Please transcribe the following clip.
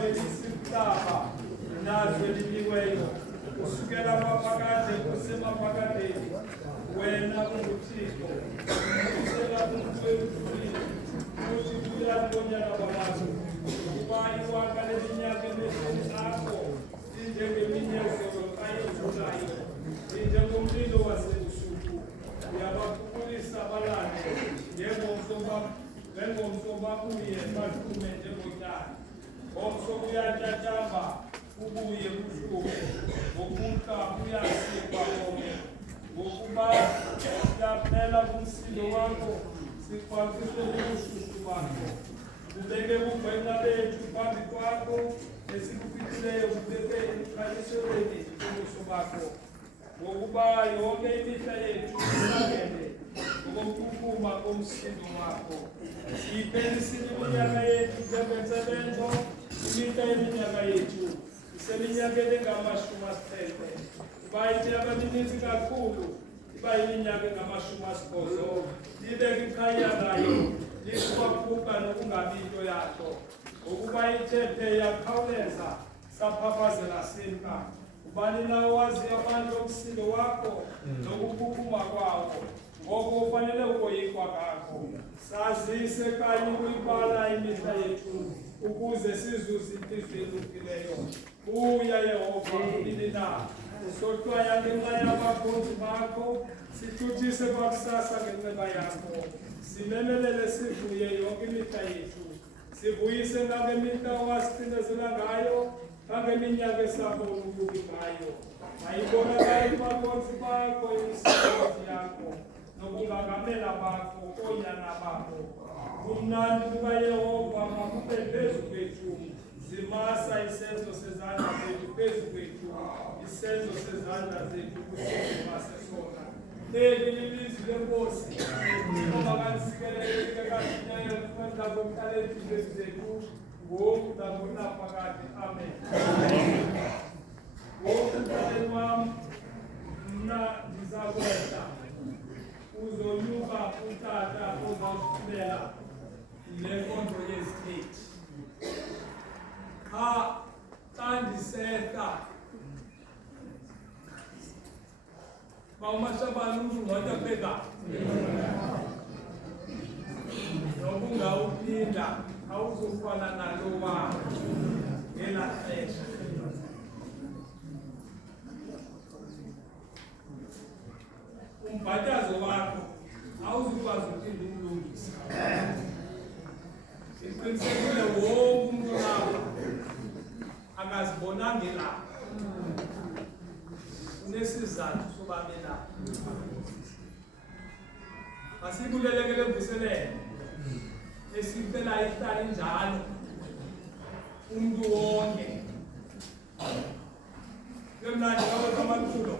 belisihlaba nazo eliniweyo kusukela maphakade kusemaphakadeni wena unguThixo kusukela kumuntu wemthulile futhi kuyabonyana kwabantu ukuba iwaka leminyaka emehlweni akho injengeminyezelo ayedlulayo injengomlilo wasebusuku uyabakhukulisa abalande ngengomso babuye bahlume njengotshani ngomso kuyatshatshamba ubuye kuhlume ngokuhla kuyasikwa konke ngokuba siyaphela kumsindo wakho sikhwankiswe ubushushu bakho ubeke ubungqenqa bethu phambi kwakho esikufihlileyo kubeke emkhanyisweni ubuso bakho ngokuba yonke imihla yethu ihlangene ngokuphuma komsindo wakho iphelisile iminyaka yethu njengensebenzo imihla yeminyaka yethu iseminyakeni engama-70 kuba iminyaka emininzi kakhulu iba yiminyaka engama-80 libeke ikhaya layo likwaphuka nokungabinto yakho ngokuba ithethe yakhawuleza saphaphazela simka ubani na wazi abantu omsindo wakho nokuphuphuma kwawo ngoko ufanele ukoyikwa kakho sazise kanye kuyibala imihla yethu ukuze sizuze impilo elungileyo buya Yehova kunini na usohlwaya ngenxa yabakhonzi bakho sithuthise kwakusasa ngenxeba yakho simemelele sivuye yonke imihla yethu sivuyise ngangemihla owasicinezela ngayo ngangeminyaka esabona ukubi ngayo ayibonakali kubakhonzi bakho imisebenzi yakho nokungangamela bakho koonyana bakho kumnandi kukaYehova makube phezu kwethu zimasa isenzo sezandla zethu phezu kwethu isenzo sezandla zethu kusizima sesona leli lilizwi lenkosi makasikeleleke kasinyayo kwenza kokuhlala empilweni zethu ngoku nakunaphakade amen ngoku mntaneni wam mna ndizakwehla uzonyuka utata ozawusiphumela le nkonzo yestate xa ndisehla bawumashabani uzungcwatha kubeka nokungawuphinda awuzufana nalowa ngelaa xesha umbhatazo wakho awuzukwazi uphinda umlungisa siqinisekile wonke umuntu lapha akazibonanga elapha unesizathu soba belapha masibulelekele mvuselelo esicela ihlale njalo umuntu wonke kemnandi ngabe amaculo